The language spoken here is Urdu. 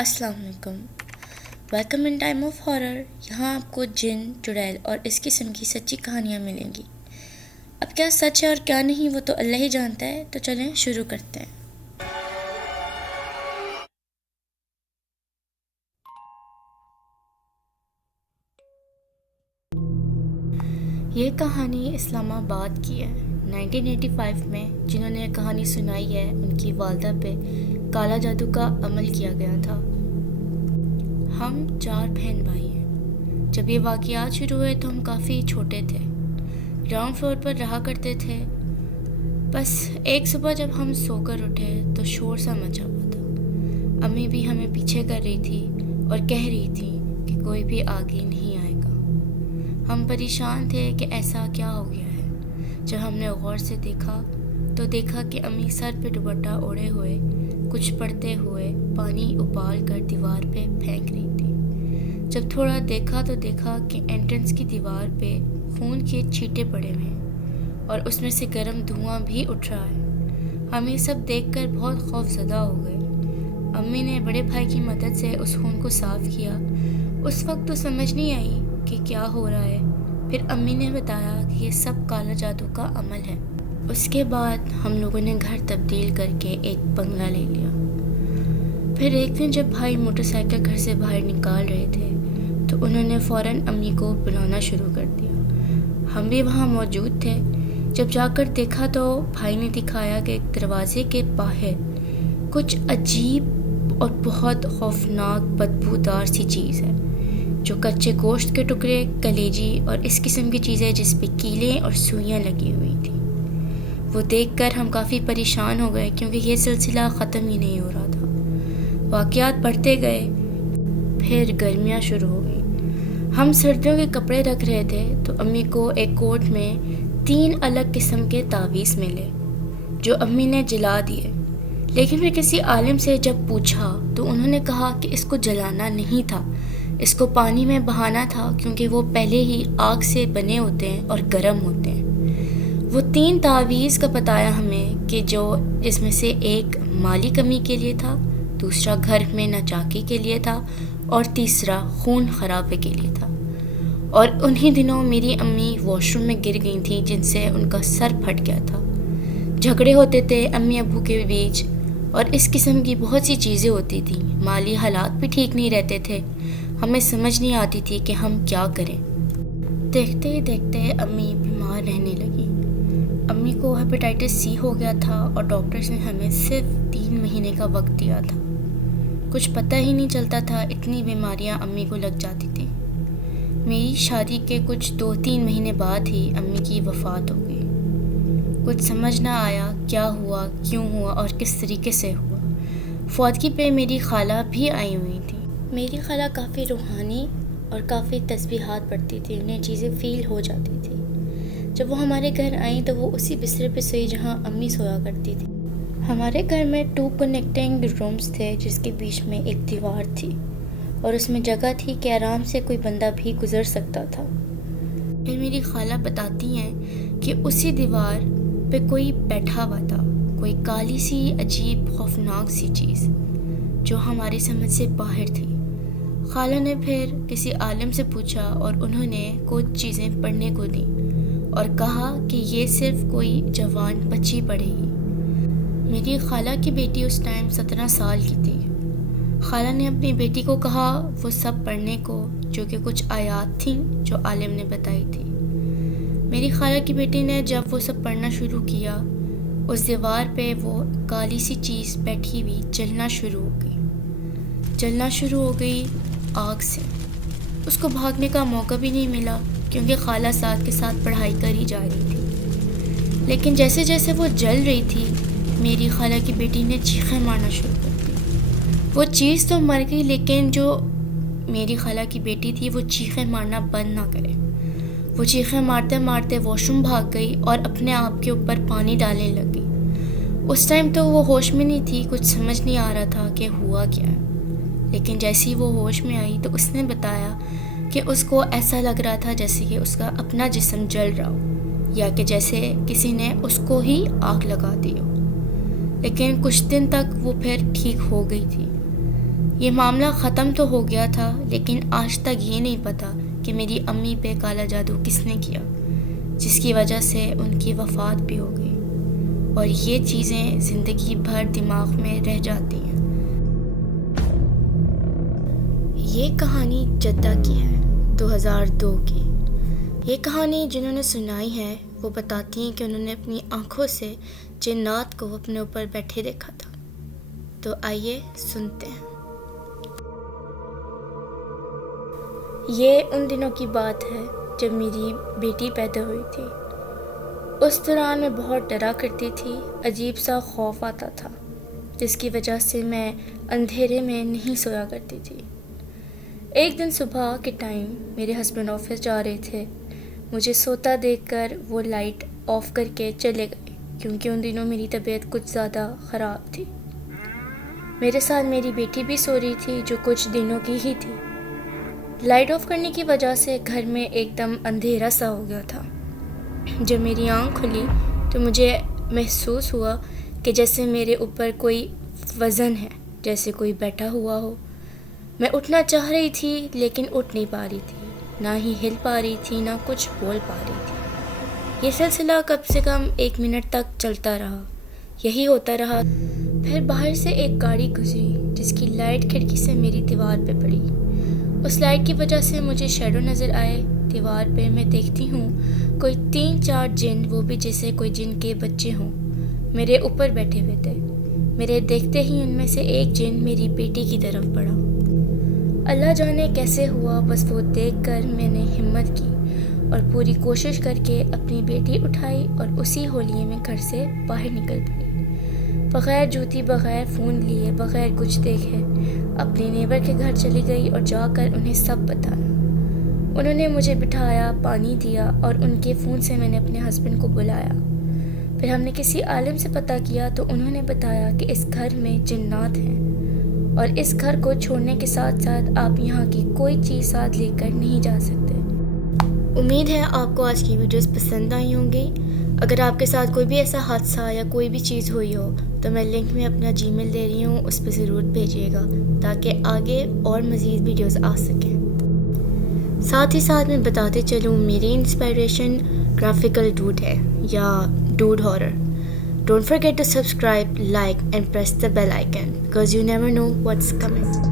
السلام علیکم. Welcome in time of horror. یہاں آپ کو جن، چڑیل اور اس قسم کی سچی کہانیاں ملیں گی. اب کیا سچ ہے اور کیا نہیں وہ تو اللہ ہی جانتا ہے، تو چلیں شروع کرتے ہیں. یہ کہانی اسلام آباد کی ہے. 1985 میں جنہوں نے یہ کہانی سنائی ہے ان کی والدہ پہ کالا جادو کا عمل کیا گیا تھا. ہم 4 بہن بھائی ہیں. جب یہ واقعات شروع ہوئے تو ہم کافی چھوٹے تھے. گراؤنڈ فلور پر رہا کرتے تھے. بس ایک صبح جب ہم سو کر اٹھے تو شور سا مچا ہوا تھا. امی بھی ہمیں پیچھے کر رہی تھی اور کہہ رہی تھی کہ کوئی بھی آگے نہیں آئے گا. ہم پریشان تھے کہ ایسا کیا ہو گیا ہے. جب ہم نے غور سے دیکھا تو دیکھا کہ امی سر پہ دوپٹہ اوڑھے ہوئے کچھ پڑھتے ہوئے پانی ابال کر دیوار پہ پھینک رہی تھی. جب تھوڑا دیکھا تو دیکھا کہ انٹرنس کی دیوار پہ خون کے چھینٹے پڑے ہوئے ہیں اور اس میں سے گرم دھواں بھی اٹھ رہا ہے. ہم یہ سب دیکھ کر بہت خوف زدہ ہو گئے. امی نے بڑے بھائی کی مدد سے اس خون کو صاف کیا. اس وقت تو سمجھ نہیں آئی کہ کیا ہو رہا ہے. پھر امی نے بتایا کہ یہ سب کالا جادو کا عمل ہے. اس کے بعد ہم لوگوں نے گھر تبدیل کر کے ایک بنگلہ لے لیا. پھر ایک دن جب بھائی موٹر سائیکل گھر سے باہر نکال رہے تھے تو انہوں نے فوراً امی کو بلانا شروع کر دیا. ہم بھی وہاں موجود تھے. جب جا کر دیکھا تو بھائی نے دکھایا کہ ایک دروازے کے باہر کچھ عجیب اور بہت خوفناک بدبودار سی چیز ہے جو کچے گوشت کے ٹکڑے، کلیجی اور اس قسم کی چیزیں جس پہ کیلیں اور سوئیاں لگی ہوئی تھیں. وہ دیکھ کر ہم کافی پریشان ہو گئے کیونکہ یہ سلسلہ ختم ہی نہیں ہو رہا تھا. واقعات بڑھتے گئے. پھر گرمیاں شروع ہو گئیں. ہم سردیوں کے کپڑے رکھ رہے تھے تو امی کو ایک کوٹ میں 3 الگ قسم کے تعویذ ملے جو امی نے جلا دیے. لیکن پھر کسی عالم سے جب پوچھا تو انہوں نے کہا کہ اس کو جلانا نہیں تھا، اس کو پانی میں بہانا تھا کیونکہ وہ پہلے ہی آگ سے بنے ہوتے ہیں اور گرم ہوتے ہیں. وہ 3 تعویذ کا بتایا ہمیں کہ جس میں سے ایک مالی کمی کے لیے تھا، دوسرا گھر میں ناچاکی کے لیے تھا اور تیسرا خون خرابے کے لیے تھا. اور انہی دنوں میری امی واش روم میں گر گئی تھیں جن سے ان کا سر پھٹ گیا تھا. جھگڑے ہوتے تھے امی ابو کے بیچ اور اس قسم کی بہت سی چیزیں ہوتی تھیں. مالی حالات بھی ٹھیک نہیں رہتے تھے. ہمیں سمجھ نہیں آتی تھی کہ ہم کیا کریں. دیکھتے ہی دیکھتے امی بیمار رہنے لگی. امی کو ہیپیٹائٹس سی ہو گیا تھا اور ڈاکٹرز نے ہمیں صرف 3 مہینے کا وقت دیا تھا. کچھ پتہ ہی نہیں چلتا تھا، اتنی بیماریاں امی کو لگ جاتی تھیں. میری شادی کے کچھ 2-3 مہینے بعد ہی امی کی وفات ہو گئی. کچھ سمجھ نہ آیا کیا ہوا، کیوں ہوا اور کس طریقے سے ہوا. فوتگی پہ میری خالہ بھی آئی ہوئی تھی. میری خالہ کافی روحانی اور کافی تسبیحات پڑھتی تھی. انہیں چیزیں فیل ہو جاتی تھی. جب وہ ہمارے گھر آئیں تو وہ اسی بسترے پہ سوئی جہاں امی سویا کرتی تھی. ہمارے گھر میں 2 کنیکٹنگ رومز تھے جس کے بیچ میں ایک دیوار تھی اور اس میں جگہ تھی کہ آرام سے کوئی بندہ بھی گزر سکتا تھا. پھر میری خالہ بتاتی ہیں کہ اسی دیوار پہ کوئی بیٹھا ہوا تھا، کوئی کالی سی عجیب خوفناک سی چیز جو ہماری سمجھ سے باہر تھی. خالہ نے پھر کسی عالم سے پوچھا اور انہوں نے کچھ چیزیں پڑھنے کو دیں اور کہا کہ یہ صرف کوئی جوان بچی پڑھے گی. میری خالہ کی بیٹی اس ٹائم 17 سال کی تھی. خالہ نے اپنی بیٹی کو کہا وہ سب پڑھنے کو، جو کہ کچھ آیات تھیں جو عالم نے بتائی تھی. میری خالہ کی بیٹی نے جب وہ سب پڑھنا شروع کیا، اس دیوار پہ وہ کالی سی چیز بیٹھی ہوئی جلنا شروع ہو گئی آگ سے. اس کو بھاگنے کا موقع بھی نہیں ملا کیونکہ خالہ ساتھ کے ساتھ پڑھائی کر ہی جا رہی تھی. لیکن جیسے جیسے وہ جل رہی تھی میری خالہ کی بیٹی نے چیخیں مارنا شروع کر دی. وہ چیز تو مر گئی لیکن جو میری خالہ کی بیٹی تھی وہ چیخیں مارنا بند نہ کرے. وہ چیخیں مارتے مارتے واش روم بھاگ گئی اور اپنے آپ کے اوپر پانی ڈالنے لگی. اس ٹائم تو وہ ہوش میں نہیں تھی، کچھ سمجھ نہیں آ رہا تھا کہ ہوا کیا ہے. لیکن جیسے ہی وہ ہوش میں آئی تو اس نے بتایا کہ اس کو ایسا لگ رہا تھا جیسے کہ اس کا اپنا جسم جل رہا ہو یا کہ جیسے کسی نے اس کو ہی آگ لگا دی ہو. لیکن کچھ دن تک وہ پھر ٹھیک ہو گئی تھی. یہ معاملہ ختم تو ہو گیا تھا، لیکن آج تک یہ نہیں پتا کہ میری امی پہ کالا جادو کس نے کیا، جس کی وجہ سے ان کی وفات بھی ہو گئی، اور یہ چیزیں زندگی بھر دماغ میں رہ جاتی ہیں۔ یہ کہانی جدہ کی ہے، 2002 کی۔ یہ کہانی جنہوں نے سنائی ہے وہ بتاتی ہیں کہ انہوں نے اپنی آنکھوں سے جنات کو اپنے اوپر بیٹھے دیکھا تھا۔ تو آئیے سنتے ہیں۔ یہ ان دنوں کی بات ہے جب میری بیٹی پیدا ہوئی تھی۔ اس دوران میں بہت ڈرا کرتی تھی، عجیب سا خوف آتا تھا، جس کی وجہ سے میں اندھیرے میں نہیں سویا کرتی تھی۔ ایک دن صبح کے ٹائم میرے ہسبینڈ آفس جا رہے تھے، مجھے سوتا دیکھ کر وہ لائٹ آف کر کے چلے گئے، کیونکہ ان دنوں میری طبیعت کچھ زیادہ خراب تھی۔ میرے ساتھ میری بیٹی بھی سو رہی تھی، جو کچھ دنوں کی ہی تھی۔ لائٹ آف کرنے کی وجہ سے گھر میں ایک دم اندھیرا سا ہو گیا تھا۔ جب میری آنکھ کھلی تو مجھے محسوس ہوا کہ جیسے میرے اوپر کوئی وزن ہے، جیسے کوئی بیٹھا ہوا ہو۔ میں اٹھنا چاہ رہی تھی لیکن اٹھ نہیں پا رہی تھی، نہ ہی ہل پا رہی تھی، نہ کچھ بول پا رہی تھی۔ یہ سلسلہ کم سے کم 1 منٹ تک چلتا رہا، یہی ہوتا رہا۔ پھر باہر سے ایک گاڑی گزری جس کی لائٹ کھڑکی سے میری دیوار پہ پڑی۔ اس لائٹ کی وجہ سے مجھے شیڈو نظر آئے دیوار پہ۔ میں دیکھتی ہوں کوئی 3-4 جن، وہ بھی جیسے کوئی جن کے بچے ہوں، میرے اوپر بیٹھے ہوئے تھے۔ میرے دیکھتے ہی ان میں سے ایک جن میری بیٹی کی طرف بڑھا۔ اللہ جانے کیسے ہوا، بس وہ دیکھ کر میں نے ہمت کی اور پوری کوشش کر کے اپنی بیٹی اٹھائی اور اسی ہولیے میں گھر سے باہر نکل پڑی، بغیر جوتی، بغیر فون لیے، بغیر کچھ دیکھے۔ اپنے نیبر کے گھر چلی گئی اور جا کر انہیں سب بتایا۔ انہوں نے مجھے بٹھایا، پانی دیا، اور ان کے فون سے میں نے اپنے ہسبینڈ کو بلایا۔ پھر ہم نے کسی عالم سے پتہ کیا تو انہوں نے بتایا کہ اس گھر میں جنات ہیں، اور اس گھر کو چھوڑنے کے ساتھ ساتھ آپ یہاں کی کوئی چیز ساتھ لے کر نہیں جا سکتے۔ امید ہے آپ کو آج کی ویڈیوز پسند آئی ہوں گی۔ اگر آپ کے ساتھ کوئی بھی ایسا حادثہ یا کوئی بھی چیز ہوئی ہو تو میں لنک میں اپنا جی میل دے رہی ہوں، اس پہ ضرور بھیجیے گا تاکہ آگے اور مزید ویڈیوز آ سکیں۔ ساتھ ہی ساتھ میں بتاتے چلوں، میری انسپائریشن گرافیکل ڈوڈ ہے یا ڈوڈ horror. Don't forget to subscribe, like and press the bell icon because you never know what's coming.